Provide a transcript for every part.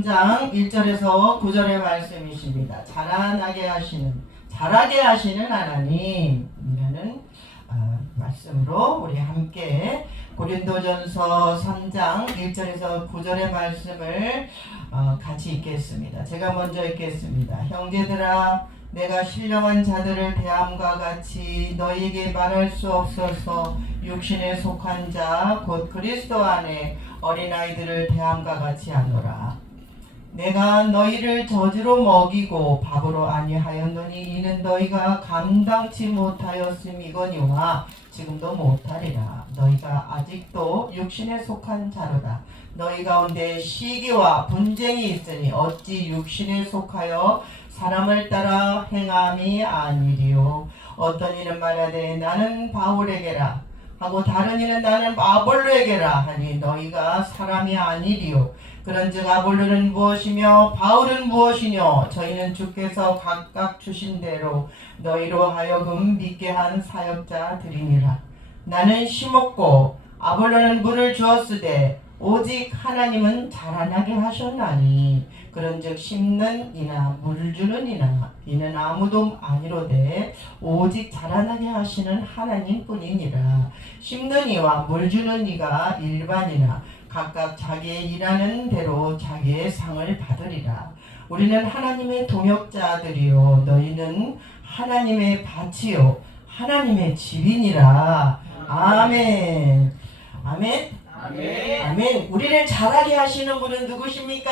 3장 1절에서 9절의 말씀이십니다. 잘하게 하시는 하나님이라는 말씀으로 우리 함께 고린도전서 3장 1절에서 9절의 말씀을 같이 읽겠습니다. 제가 먼저 읽겠습니다. 형제들아, 내가 신령한 자들을 대함과 같이 너희에게 말할 수 없어서 육신에 속한 자 곧 그리스도 안에 어린아이들을 대함과 같이 하노라. 내가 너희를 저주로 먹이고 밥으로 아니하였노니 이는 너희가 감당치 못하였음이거니와 지금도 못하리라. 너희가 아직도 육신에 속한 자로다. 너희 가운데 시기와 분쟁이 있으니 어찌 육신에 속하여 사람을 따라 행함이 아니리요. 어떤 이는 말하되 나는 바울에게라 하고 다른 이는 나는 아볼로에게라 하니 너희가 사람이 아니리요. 그런즉 아볼로는 무엇이며 바울은 무엇이뇨? 저희는 주께서 각각 주신 대로 너희로 하여금 믿게 한 사역자들이니라. 나는 심었고 아볼로는 물을 주었으되 오직 하나님은 자라나게 하셨나니 그런즉 심는 이나 물 주는 이나 이는 아무도 아니로되 오직 자라나게 하시는 하나님뿐이니라. 심는 이와 물 주는 이가 일반이나 각각 자기의 일하는 대로 자기의 상을 받으리라. 우리는 하나님의 동역자들이요 너희는 하나님의 밭이요 하나님의 집이니라. 아멘. 아멘. 아멘. 아멘. 우리를 잘하게 하시는 분은 누구십니까?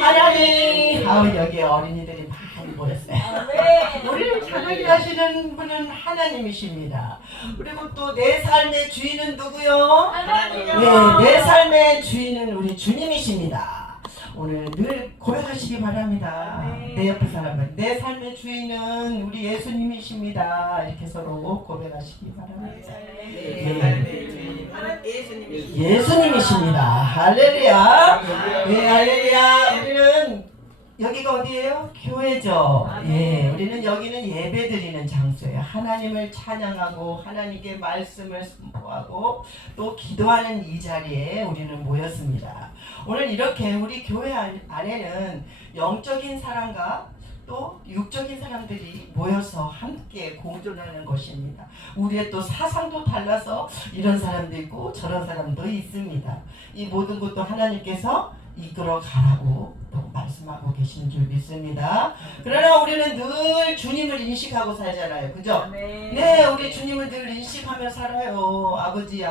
하나님. 아우, 여기 어린이들이 많이 모였어요. 우리를 잘하게 하시는 분은 하나님이십니다. 그리고 또 내 삶의 주인은 누구요? 하나님이요. 네, 내 삶의 주인은 우리 주님이십니다. 오늘 늘 고백하시기 바랍니다. 내 옆에 사람은 내 삶의 주인은 우리 예수님이십니다. 이렇게 서로 고백하시기 바랍니다. 예수님이십니다. 할렐루야. 네, 할렐루야. 우리는 여기가 어디예요? 교회죠. 예, 우리는 여기는 예배드리는 장소예요. 하나님을 찬양하고 하나님께 말씀을 선포하고 또 기도하는 이 자리에 우리는 모였습니다. 오늘 이렇게 우리 교회 안에는 영적인 사람과 또 육적인 사람들이 모여서 함께 공존하는 것입니다. 우리의 또 사상도 달라서 이런 사람도 있고 저런 사람도 있습니다. 이 모든 것도 하나님께서 이끌어 가라고 또 말씀하고 계시는 줄 믿습니다. 그러나 우리는 늘 주님을 인식하고 살잖아요. 그죠? 네, 우리 주님을 늘 인식하며 살아요. 아버지.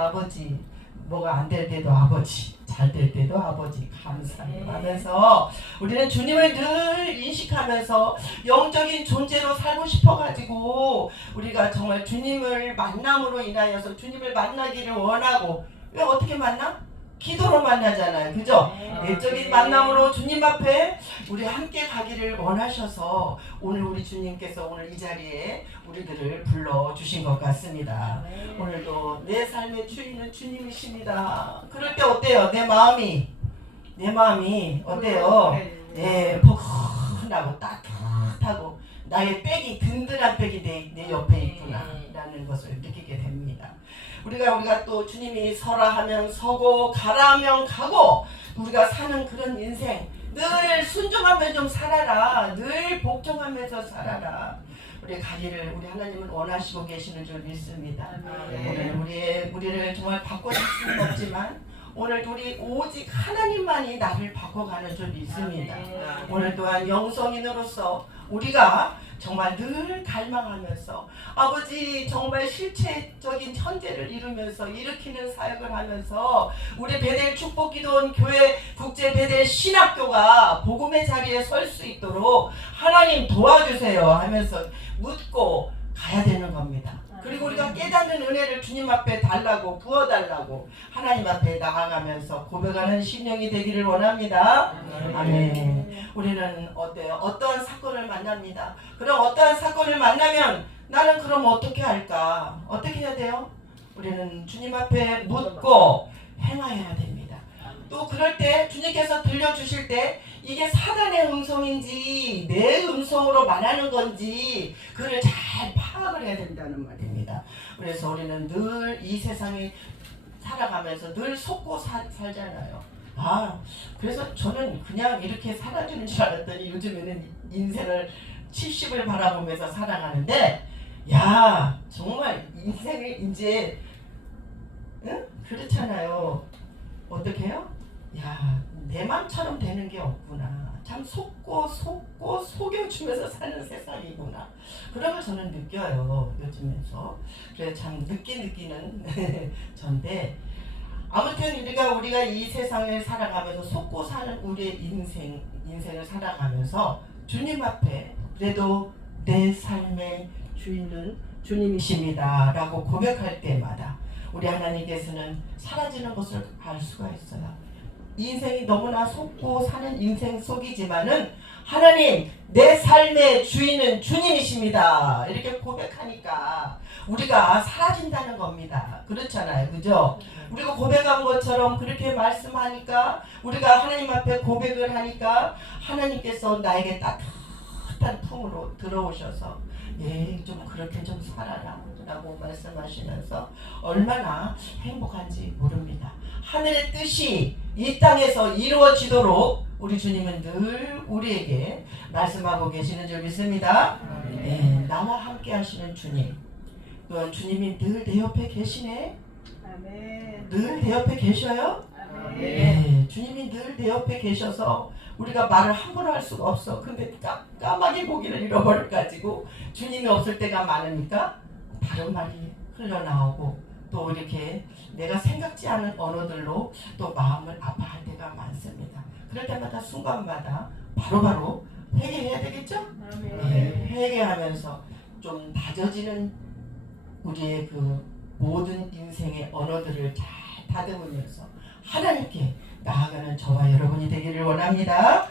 뭐가 안 될 때도 아버지, 잘 될 때도 아버지 감사해요 하면서 우리는 주님을 늘 인식하면서 영적인 존재로 살고 싶어가지고 우리가 정말 주님을 만남으로 인하여서 주님을 만나기를 원하고, 왜 어떻게 만나? 기도로 만나잖아요. 그죠? 내적인 만남으로 주님 앞에 우리 함께 가기를 원하셔서 오늘 우리 주님께서 오늘 이 자리에 우리들을 불러주신 것 같습니다. 오늘도 내 삶의 주인은 주님이십니다. 그럴 때 어때요? 내 마음이 어때요? 네, 포근하고 따뜻하고 나의 백이 든든한 백이 내 옆에 있구나 라는 것을 느끼게 됩니다. 우리가 또 주님이 서라 하면 서고 가라 하면 가고 우리가 사는 그런 인생, 늘 순종하며 좀 살아라, 늘 복종하면서 살아라. 우리 가기를 우리 하나님은 원하시고 계시는 줄 믿습니다. 오늘 우리를 정말 바꿔줄 수는 없지만 오늘 우리 오직 하나님만이 나를 바꿔가는 줄 믿습니다. 오늘 또한 영성인으로서 우리가 정말 늘 갈망하면서 아버지 정말 실체적인 현재를 이루면서 일으키는 사역을 하면서 우리 베델 축복기도원 교회 국제 베델 신학교가 복음의 자리에 설 수 있도록 하나님 도와주세요 하면서 묻고 가야 되는 겁니다. 그리고 우리가 깨닫는 은혜를 주님 앞에 달라고 부어달라고 하나님 앞에 나아가면서 고백하는 심령이 되기를 원합니다. 아멘. 우리는 어때요? 어떠한 사건을 만납니다. 그럼 어떠한 사건을 만나면 나는 그럼 어떻게 할까? 어떻게 해야 돼요? 우리는 주님 앞에 묻고 행하여야 됩니다. 또 그럴 때 주님께서 들려주실 때 이게 사단의 음성인지 내 음성으로 말하는 건지 그를 잘 파악을 해야 된다는 말입니다. 그래서 우리는 늘 이 세상에 살아가면서 늘 속고 살잖아요. 그래서 저는 그냥 이렇게 살아주는 줄 알았더니 요즘에는 인생을 70을 바라보면서 살아가는데, 야, 정말 인생을 이제, 응? 그렇잖아요. 어떻게 해요? 야, 내 맘처럼 되는 게 없구나. 참 속여주면서 사는 세상이구나. 그런 걸 저는 느껴요, 요즘에서. 그래서 참 느끼는 전데, 아무튼 우리가 이 세상을 살아가면서 속고 사는 우리의 인생을 살아가면서 주님 앞에 그래도 내 삶의 주인은 주님이십니다 라고 고백할 때마다 우리 하나님께서는 사라지는 것을 알 수가 있어요. 인생이 너무나 속고 사는 인생 속이지만은 하나님, 내 삶의 주인은 주님이십니다 이렇게 고백하니까 우리가 사라진다는 겁니다. 그렇잖아요, 그죠? 우리가 고백한 것처럼 그렇게 말씀하니까, 우리가 하나님 앞에 고백을 하니까 하나님께서 나에게 따뜻한 품으로 들어오셔서 좀 그렇게 좀 살아라 라고 말씀하시면서 얼마나 행복한지 모릅니다. 하늘의 뜻이 이 땅에서 이루어지도록 우리 주님은 늘 우리에게 말씀하고 계시는 줄 믿습니다. 나와 함께 하시는 주님, 또한 주님이 늘 내 옆에 계시네. 늘 내 옆에 계셔요. 주님이 늘 내 옆에 계셔서 우리가 말을 함부로 할 수가 없어. 근데 까마귀 고기를 잃어버려가지고 주님이 없을 때가 많으니까 다른 말이 흘러나오고, 또 이렇게 내가 생각지 않은 언어들로 또 마음을 아파할 때가 많습니다. 그럴 때마다 순간마다 바로바로 회개해야 되겠죠? 회개하면서 좀 다져지는 우리의 그 모든 인생의 언어들을 잘 다듬으면서 하나님께 나아가는 저와 여러분이 되기를 원합니다.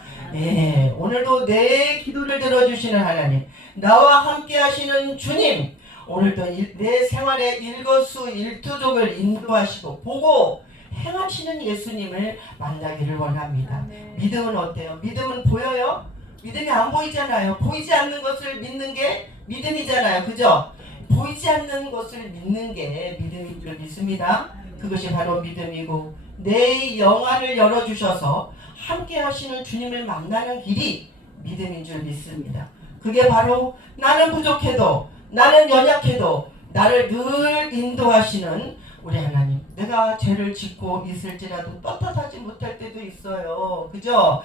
오늘도 내 기도를 들어주시는 하나님, 나와 함께 하시는 주님, 오늘도 내 생활의 일거수일투족을 인도하시고 보고 행하시는 예수님을 만나기를 원합니다. 믿음은 어때요? 믿음은 보여요? 믿음이 안 보이잖아요. 보이지 않는 것을 믿는 게 믿음이잖아요, 그죠? 보이지 않는 것을 믿는 게 믿음인 줄 믿습니다. 그것이 바로 믿음이고, 내 영안을 열어주셔서 함께 하시는 주님을 만나는 길이 믿음인 줄 믿습니다. 그게 바로 나는 부족해도, 나는 연약해도 나를 늘 인도하시는 우리 하나님. 내가 죄를 짓고 있을지라도 떳떳하지 못할 때도 있어요, 그죠?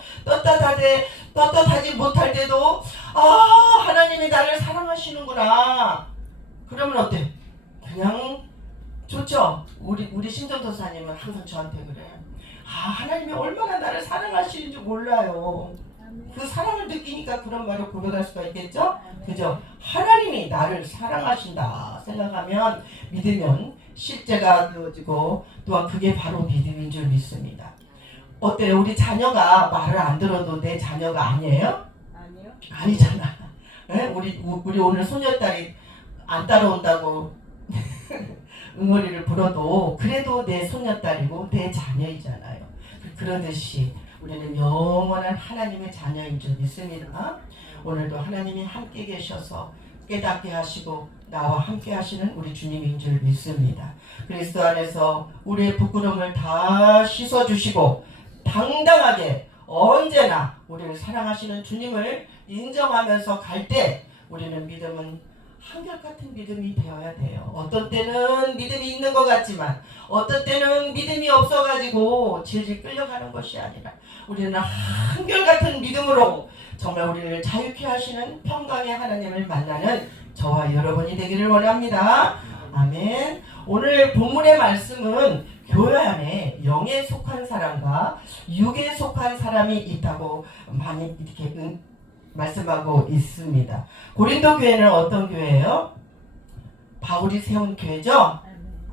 떳떳하지 못할 때도 하나님이 나를 사랑하시는구나. 그러면 어때? 그냥 좋죠? 우리 심정도사님은 항상 저한테 그래요. 하나님이 얼마나 나를 사랑하시는지 몰라요. 그 사랑을 느끼니까 그런 말을 고백할 수가 있겠죠? 그죠? 하나님이 나를 사랑하신다 생각하면, 믿으면 실제가 되어지고, 또한 그게 바로 믿음인 줄 믿습니다. 어때요? 우리 자녀가 말을 안 들어도 내 자녀가 아니에요? 아니요. 아니잖아. 우리 오늘 손녀딸이 안 따라온다고 응어리를 불어도 그래도 내 손녀딸이고 내 자녀이잖아요. 그러듯이 우리는 영원한 하나님의 자녀인 줄 믿습니다. 오늘도 하나님이 함께 계셔서 깨닫게 하시고 나와 함께 하시는 우리 주님인 줄 믿습니다. 그리스도 안에서 우리의 부끄러움을 다 씻어주시고 당당하게 언제나 우리를 사랑하시는 주님을 인정하면서 갈 때 우리는 믿음은 한결같은 믿음이 되어야 돼요. 어떤 때는 믿음이 있는 것 같지만 어떤 때는 믿음이 없어가지고 질질 끌려가는 것이 아니라 우리는 한결같은 믿음으로 정말 우리를 자유케 하시는 평강의 하나님을 만나는 저와 여러분이 되기를 원합니다. 아멘. 오늘 본문의 말씀은 교회 안에 영에 속한 사람과 육에 속한 사람이 있다고 많이 이렇게 말씀하고 있습니다. 고린도 교회는 어떤 교회예요? 바울이 세운 교회죠?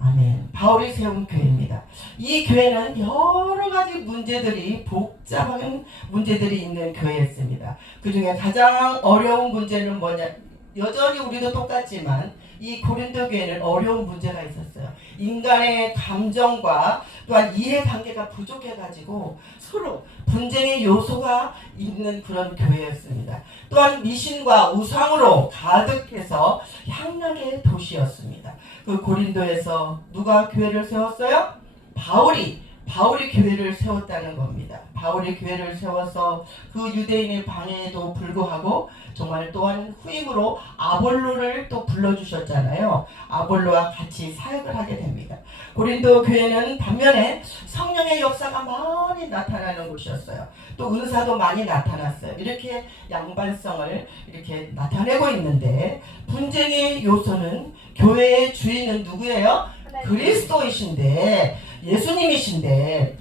아멘. 바울이 세운 교회입니다. 이 교회는 여러 가지 문제들이, 복잡한 문제들이 있는 교회였습니다. 그 중에 가장 어려운 문제는 뭐냐? 여전히 우리도 똑같지만 이 고린도 교회는 어려운 문제가 있었어요. 인간의 감정과 또한 이해관계가 부족해가지고 서로 분쟁의 요소가 있는 그런 교회였습니다. 또한 미신과 우상으로 가득해서 향락의 도시였습니다. 그 고린도에서 누가 교회를 세웠어요? 바울이 바울이 교회를 세웠다는 겁니다. 바울이 교회를 세워서 그 유대인의 방해에도 불구하고 정말 또한 후임으로 아볼로를 또 불러주셨잖아요. 아볼로와 같이 사역을 하게 됩니다. 고린도 교회는 반면에 성령의 역사가 많이 나타나는 곳이었어요. 또 은사도 많이 나타났어요. 이렇게 양반성을 이렇게 나타내고 있는데 분쟁의 요소는 교회의 주인은 누구예요? 그리스도이신데 예수님이신데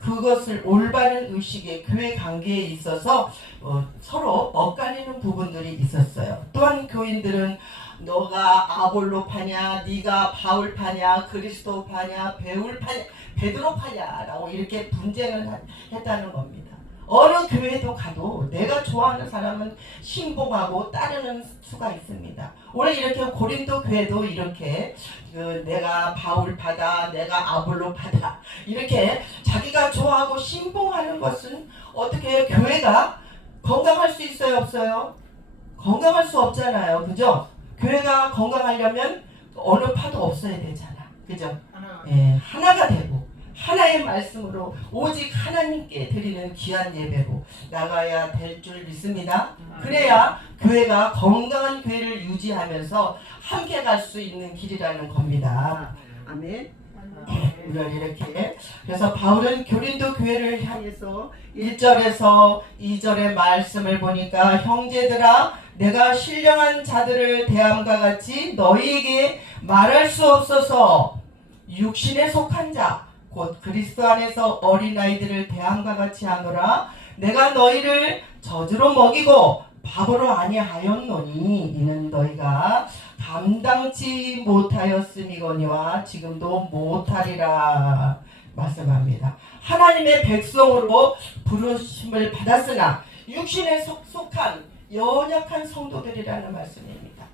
그것을 올바른 의식의 교회 관계에 있어서 서로 엇갈리는 부분들이 있었어요. 또한 교인들은 너가 아볼로 파냐, 네가 바울 파냐, 그리스도 파냐, 베드로 파냐라고 이렇게 분쟁을 했다는 겁니다. 어느 교회도 가도 내가 좋아하는 사람은 신봉하고 따르는 수가 있습니다. 오늘 이렇게 고린도 교회도 이렇게 내가 바울 파다, 내가 아볼로 파다 이렇게 자기가 좋아하고 신봉하는 것은 어떻게 교회가 건강할 수 있어요, 없어요? 건강할 수 없잖아요, 그죠? 교회가 건강하려면 어느 파도 없어야 되잖아, 그죠? 하나가 되고 하나의 말씀으로 오직 하나님께 드리는 귀한 예배로 나가야 될 줄 믿습니다. 그래야 교회가 건강한 교회를 유지하면서 함께 갈 수 있는 길이라는 겁니다. 아멘. 오늘 이렇게 그래서 바울은 고린도 교회를 향해서 1절에서 2절의 말씀을 보니까 형제들아 내가 신령한 자들을 대함과 같이 너희에게 말할 수 없어서 육신에 속한 자 곧 그리스도 안에서 어린아이들을 대함과 같이 하노라. 내가 너희를 저주로 먹이고 바보로 아니하였노니 이는 너희가 감당치 못하였음이거니와 지금도 못하리라 말씀합니다. 하나님의 백성으로 부르심을 받았으나 육신에 속한 연약한 성도들이라는 말씀입니다.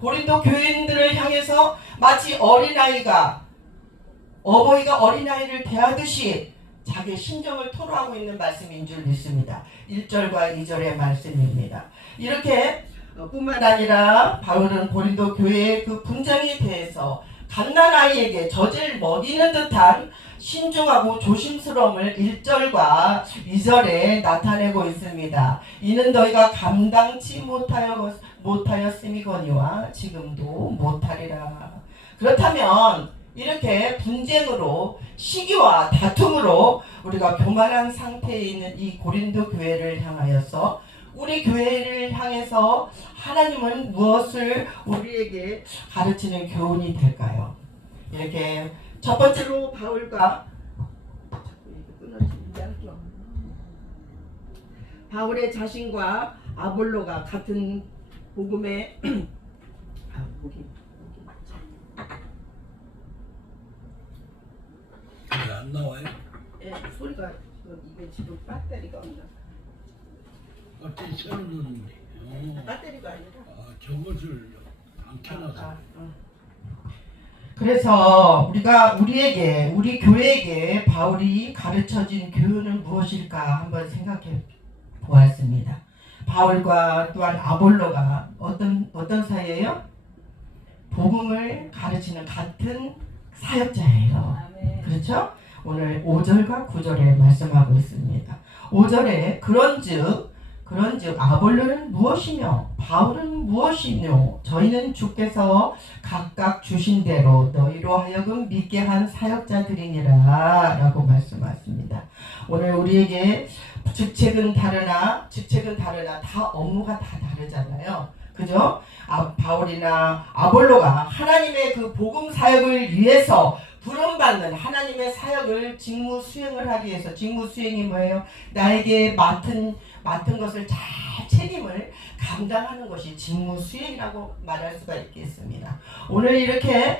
고린도 교인들을 향해서 마치 어머니가 어린아이를 대하듯이 자기의 심정을 토로하고 있는 말씀인 줄 믿습니다. 1절과 2절의 말씀입니다. 이렇게 뿐만 아니라 바울은 고린도 교회의 그 분쟁에 대해서 갓난아이에게 젖을 먹이는 듯한 신중하고 조심스러움을 1절과 2절에 나타내고 있습니다. 이는 너희가 감당치 못하였음이거니와 지금도 못하리라. 그렇다면 이렇게 분쟁으로 시기와 다툼으로 우리가 교만한 상태에 있는 이 고린도 교회를 향하여서 우리 교회를 향해서 하나님은 무엇을 우리에게 가르치는 교훈이 될까요? 이렇게 첫 번째로 바울의 자신과 아볼로가 같은 복음의 안 나와요? 예, 소리가 이게 지금 배터리가 없나? 배터리 채워놓는데. 배터리가 아니라. 저것을 안 켜놔서. 그래서 우리 교회에게 바울이 가르쳐진 교훈은 무엇일까 한번 생각해 보았습니다. 바울과 또한 아볼로가 어떤 사이예요? 복음을 가르치는 같은 사역자예요. 그렇죠? 오늘 5절과 9절에 말씀하고 있습니다. 5절에 그런즉 아볼로는 무엇이며 바울은 무엇이뇨 저희는 주께서 각각 주신 대로 너희로 하여금 믿게 한 사역자들이니라 라고 말씀하십니다. 오늘 우리에게 직책은 다르나 다 업무가 다 다르잖아요. 그죠? 바울이나 아볼로가 하나님의 그 복음 사역을 위해서 부름받는 하나님의 사역을 직무 수행을 하기 위해서 직무 수행이 뭐예요? 나에게 맡은 것을 잘 책임을 감당하는 것이 직무 수행이라고 말할 수가 있겠습니다. 오늘 이렇게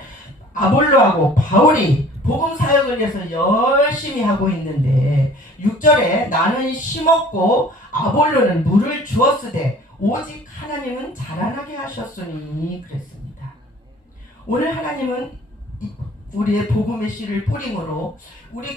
아볼로하고 바울이 복음 사역을 위해서 열심히 하고 있는데 6절에 나는 심었고 아볼로는 물을 주었으되 오직 하나님은 자라나게 하셨으니 그랬습니다. 오늘 하나님은 우리의 복음의 씨를 뿌림으로 우리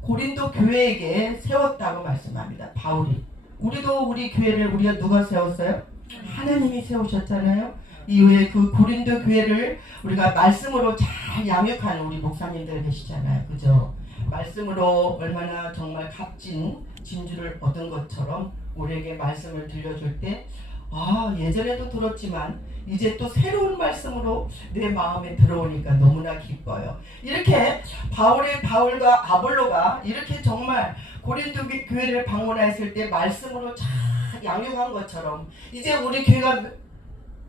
고린도 교회에게 세웠다고 말씀합니다. 바울이. 우리 교회를 우리가 누가 세웠어요? 하나님이 세우셨잖아요. 이후에 그 고린도 교회를 우리가 말씀으로 잘 양육하는 우리 목사님들 계시잖아요. 그죠? 말씀으로 얼마나 정말 값진 진주를 얻은 것처럼 우리에게 말씀을 들려줄 때 예전에도 들었지만 이제 또 새로운 말씀으로 내 마음에 들어오니까 너무나 기뻐요. 이렇게 바울과 아볼로가 이렇게 정말 고린도 교회를 방문했을 때 말씀으로 잘 양육한 것처럼 이제 우리 교회가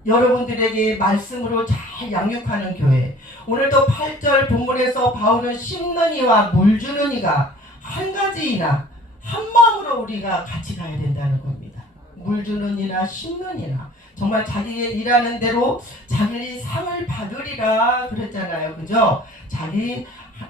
여러분들에게 말씀으로 잘 양육하는 교회. 오늘도 8절 본문에서 바울은 심는 이와 물 주는 이가 한 가지이나 한 마음으로 우리가 같이 가야 된다는 겁니다. 물 주는 이나 심는 이나 정말 자기의 일하는 대로 자기 상을 받으리라 그랬잖아요. 그죠? 자기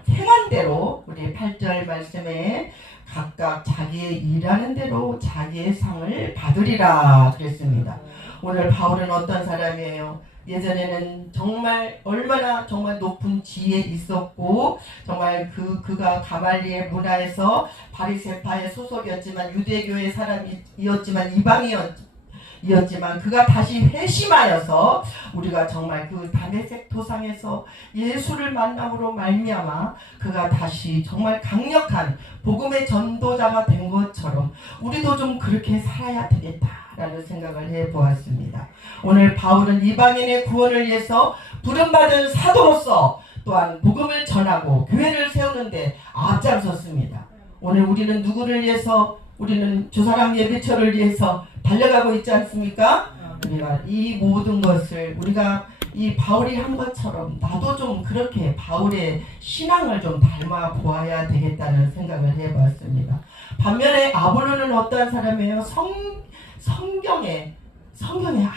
행한 대로 우리 8절 말씀에 각각 자기의 일하는 대로 자기의 상을 받으리라 그랬습니다. 오늘 바울은 어떤 사람이에요? 예전에는 정말 얼마나 정말 높은 지위에 있었고 정말 그가 가말리엘 문화에서 바리새파의 소속이었지만 유대교의 사람이었지만 이방이었지만 그가 다시 회심하여서 우리가 정말 그 다메섹 도상에서 예수를 만남으로 말미암아 그가 다시 정말 강력한 복음의 전도자가 된 것처럼 우리도 좀 그렇게 살아야 되겠다라는 생각을 해보았습니다. 오늘 바울은 이방인의 구원을 위해서 부름받은 사도로서 또한 복음을 전하고 교회를 세우는데 앞장섰습니다. 오늘 우리는 누구를 위해서 우리는 주사랑 예배처를 위해서 달려가고 있지 않습니까? 우리가 이 모든 것을 우리가 이 바울이 한 것처럼 나도 좀 그렇게 바울의 신앙을 좀 닮아 보아야 되겠다는 생각을 해봤습니다. 반면에 아볼로는 어떠한 사람이에요? 성경에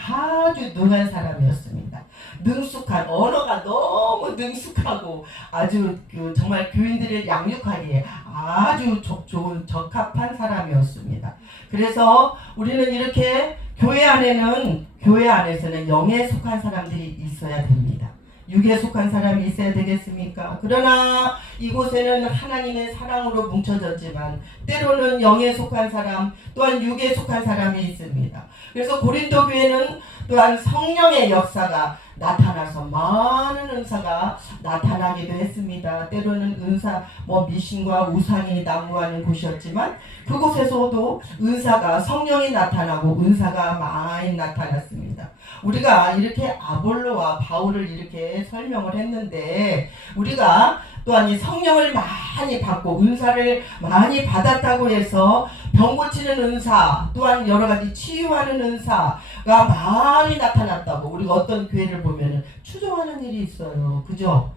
아주 능한 사람이었습니다. 능숙한 언어가 너무 능숙하고 아주 정말 교인들을 양육하기에 아주 좋은 적합한 사람이었습니다. 그래서 우리는 이렇게 교회 안에서는 영에 속한 사람들이 있어야 됩니다. 육에 속한 사람이 있어야 되겠습니까? 그러나 이곳에는 하나님의 사랑으로 뭉쳐졌지만 때로는 영에 속한 사람 또한 육에 속한 사람이 있습니다. 그래서 고린도 교회는 또한 성령의 역사가 나타나서 많은 은사가 나타나기도 했습니다. 때로는 은사 미신과 우상이 난무하는 곳이었지만 그곳에서도 은사가 성령이 나타나고 은사가 많이 나타났습니다. 우리가 이렇게 아볼로와 바울을 이렇게 설명을 했는데 우리가 또한 이 성령을 많이 받고 은사를 많이 받았다고 해서 병 고치는 은사 또한 여러 가지 치유하는 은사가 많이 나타났다고 우리가 어떤 교회를 보면은 추종하는 일이 있어요. 그죠?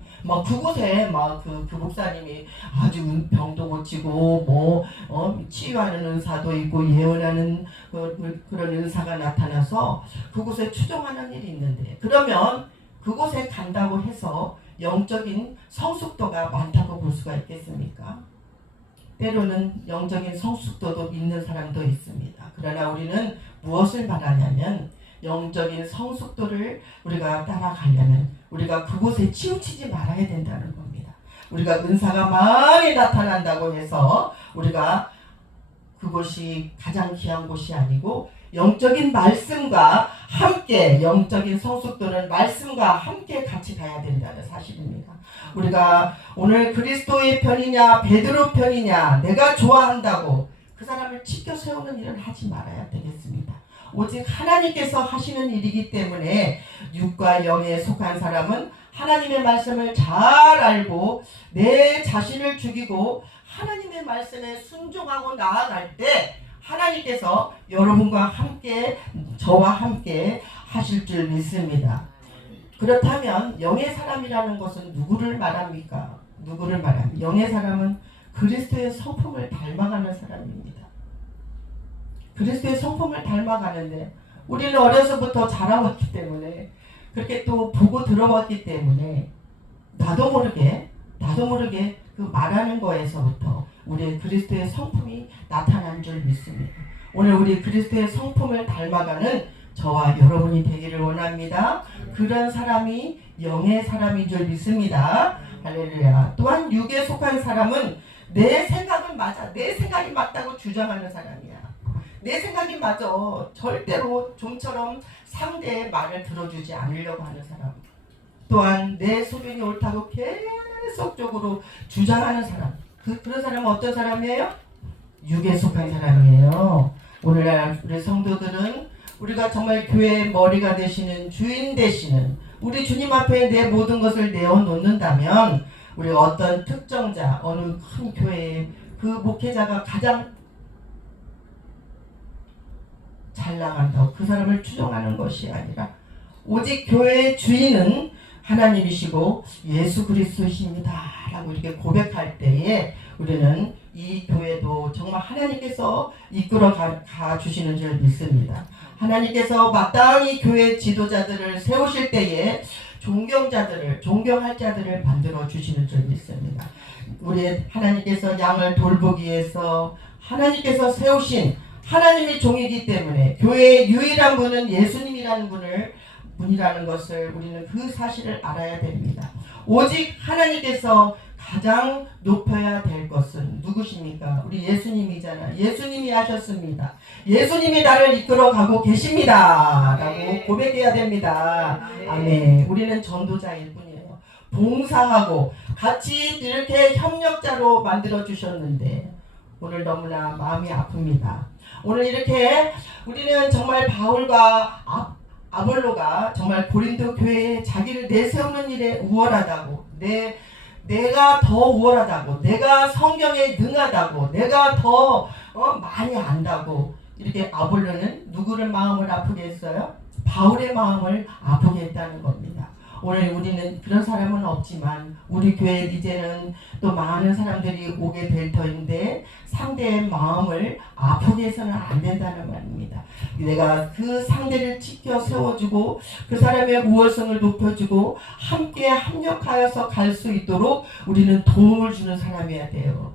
그곳에 그 목사님이 아주 병도 고치고 치유하는 은사도 있고 예언하는 그런 은사가 나타나서 그곳에 추종하는 일이 있는데 그러면 그곳에 간다고 해서 영적인 성숙도가 많다고 볼 수가 있겠습니까? 때로는 영적인 성숙도도 있는 사람도 있습니다. 그러나 우리는 무엇을 말하냐면 영적인 성숙도를 우리가 따라가려면 우리가 그곳에 치우치지 말아야 된다는 겁니다. 우리가 은사가 많이 나타난다고 해서 우리가 그곳이 가장 귀한 곳이 아니고 영적인 말씀과 함께 영적인 성숙도는 말씀과 함께 같이 가야 된다는 사실입니다. 우리가 오늘 그리스도의 편이냐 베드로 편이냐 내가 좋아한다고 그 사람을 지켜 세우는 일을 하지 말아야 되겠습니다. 오직 하나님께서 하시는 일이기 때문에 육과 영에 속한 사람은 하나님의 말씀을 잘 알고 내 자신을 죽이고 하나님의 말씀에 순종하고 나아갈 때 하나님께서 여러분과 함께 저와 함께 하실 줄 믿습니다. 그렇다면 영의 사람이라는 것은 누구를 말합니까? 영의 사람은 그리스도의 성품을 닮아가는 사람입니다. 그리스도의 성품을 닮아가는데 우리는 어려서부터 자라왔기 때문에 그렇게 또 보고 들어왔기 때문에 나도 모르게 그 말하는 거에서부터 우리의 그리스도의 성품이 나타난 줄 믿습니다. 오늘 우리 그리스도의 성품을 닮아가는 저와 여러분이 되기를 원합니다. 그런 사람이 영의 사람인 줄 믿습니다. 할렐루야. 또한 육에 속한 사람은 내 생각은 맞아. 내 생각이 맞다고 주장하는 사람이야. 내 생각이 맞아. 절대로 좀처럼 상대의 말을 들어주지 않으려고 하는 사람. 또한 내 소견이 옳다고 계속적으로 주장하는 사람. 그런 사람은 어떤 사람이에요? 육에 속한 사람이에요. 오늘날 우리 성도들은 우리가 정말 교회의 머리가 되시는 주인 되시는 우리 주님 앞에 내 모든 것을 내어놓는다면 우리가 어떤 특정자 어느 큰 교회의 그 목회자가 가장 잘 나간다고 그 사람을 추종하는 것이 아니라 오직 교회의 주인은 하나님이시고 예수 그리스도이십니다 라고 이렇게 고백할 때에 우리는 이 교회도 정말 하나님께서 이끌어 가 주시는 줄 믿습니다. 하나님께서 마땅히 교회 지도자들을 세우실 때에 존경할 자들을 만들어 주시는 줄 믿습니다. 우리 하나님께서 양을 돌보기 위해서 하나님께서 세우신 하나님의 종이기 때문에 교회의 유일한 분은 예수님이라는 분이라는 것을 우리는 그 사실을 알아야 됩니다. 오직 하나님께서 가장 높여야 될 것은 누구십니까? 우리 예수님이잖아요. 예수님이 하셨습니다. 예수님이 나를 이끌어 가고 계십니다. 라고 고백해야 됩니다. 아멘. 우리는 전도자일 뿐이에요. 봉사하고 같이 이렇게 협력자로 만들어 주셨는데 오늘 너무나 마음이 아픕니다. 오늘 이렇게 우리는 정말 바울과 아볼로가 정말 고린도 교회에 자기를 내세우는 일에 우월하다고 내가 더 우월하다고 내가 성경에 능하다고 내가 더 많이 안다고 이렇게 아볼로는 누구를 마음을 아프게 했어요? 바울의 마음을 아프게 했다는 겁니다. 오늘 우리는 그런 사람은 없지만 우리 교회에 이제는 또 많은 사람들이 오게 될 터인데 상대의 마음을 아프게 해서는 안 된다는 말입니다. 내가 그 상대를 지켜 세워주고 그 사람의 우월성을 높여주고 함께 합력하여서 갈 수 있도록 우리는 도움을 주는 사람이어야 돼요.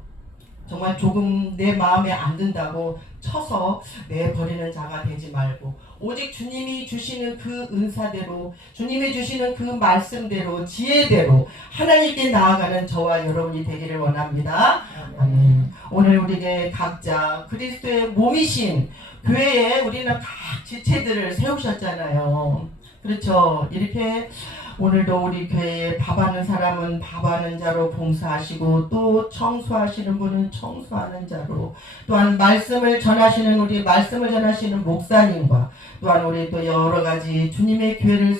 정말 조금 내 마음에 안 든다고 쳐서 내버리는 자가 되지 말고 오직 주님이 주시는 그 은사대로 주님이 주시는 그 말씀대로 지혜대로 하나님께 나아가는 저와 여러분이 되기를 원합니다. 아멘. 오늘 우리에게 각자 그리스도의 몸이신 교회에 우리는 각 지체들을 세우셨잖아요. 그렇죠. 이렇게 오늘도 우리 교회에 밥하는 사람은 밥하는 자로 봉사하시고 또 청소하시는 분은 청소하는 자로 또한 말씀을 전하시는 우리 말씀을 전하시는 목사님과 또한 우리 또 여러 가지 주님의 교회를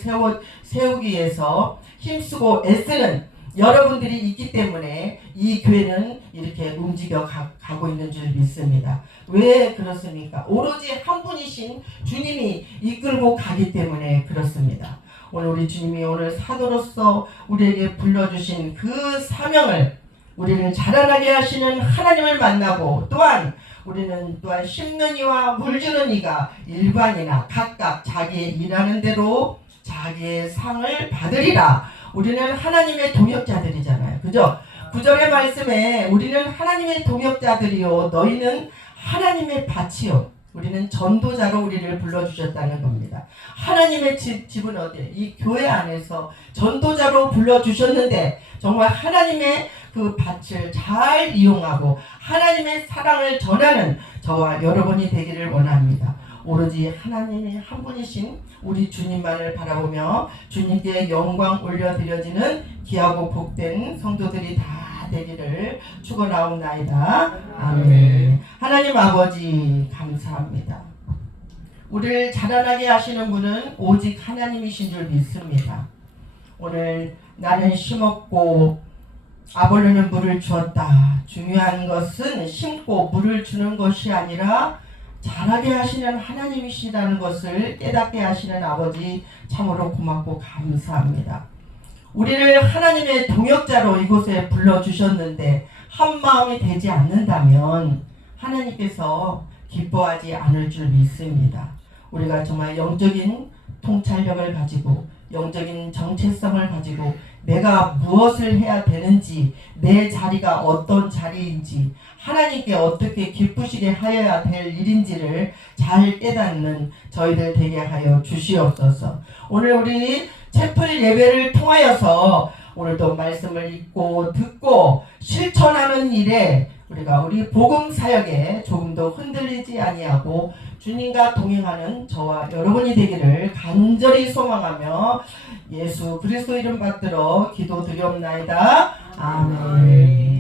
세우기 위해서 힘쓰고 애쓰는 여러분들이 있기 때문에 이 교회는 이렇게 움직여 가고 있는 줄 믿습니다. 왜 그렇습니까? 오로지 한 분이신 주님이 이끌고 가기 때문에 그렇습니다. 오늘 우리 주님이 오늘 사도로서 우리에게 불러주신 그 사명을 우리를 자라나게 하시는 하나님을 만나고 또한 우리는 또한 심는 이와 물주는 이가 일반이나 각각 자기의 일하는 대로 자기의 상을 받으리라. 우리는 하나님의 동역자들이잖아요. 그죠? 9절의 말씀에 우리는 하나님의 동역자들이요 너희는 하나님의 밭이요 우리는 전도자로 우리를 불러주셨다는 겁니다. 하나님의 집은 어디에? 이 교회 안에서 전도자로 불러주셨는데 정말 하나님의 그 밭을 잘 이용하고 하나님의 사랑을 전하는 저와 여러분이 되기를 원합니다. 오로지 하나님이 한 분이신 우리 주님만을 바라보며 주님께 영광 올려드려지는 귀하고 복된 성도들이 다 되기를 축원하옵나이다. 아멘. 하나님 아버지 감사합니다. 우리를 자라나게 하시는 분은 오직 하나님이신 줄 믿습니다. 오늘 나는 심었고 아볼로는 물을 주었다. 중요한 것은 심고 물을 주는 것이 아니라 자라게 하시는 하나님이시라는 것을 깨닫게 하시는 아버지 참으로 고맙고 감사합니다. 우리를 하나님의 동역자로 이곳에 불러주셨는데 한 마음이 되지 않는다면 하나님께서 기뻐하지 않을 줄 믿습니다. 우리가 정말 영적인 통찰력을 가지고 영적인 정체성을 가지고 내가 무엇을 해야 되는지 내 자리가 어떤 자리인지 하나님께 어떻게 기쁘시게 하여야 될 일인지를 잘 깨닫는 저희들 되게 하여 주시옵소서. 오늘 우리 채플 예배를 통하여서 오늘도 말씀을 읽고 듣고 실천하는 일에 우리가 우리 복음 사역에 조금도 흔들리지 아니하고 주님과 동행하는 저와 여러분이 되기를 간절히 소망하며 예수 그리스도 이름 받들어 기도드리옵나이다. 아멘.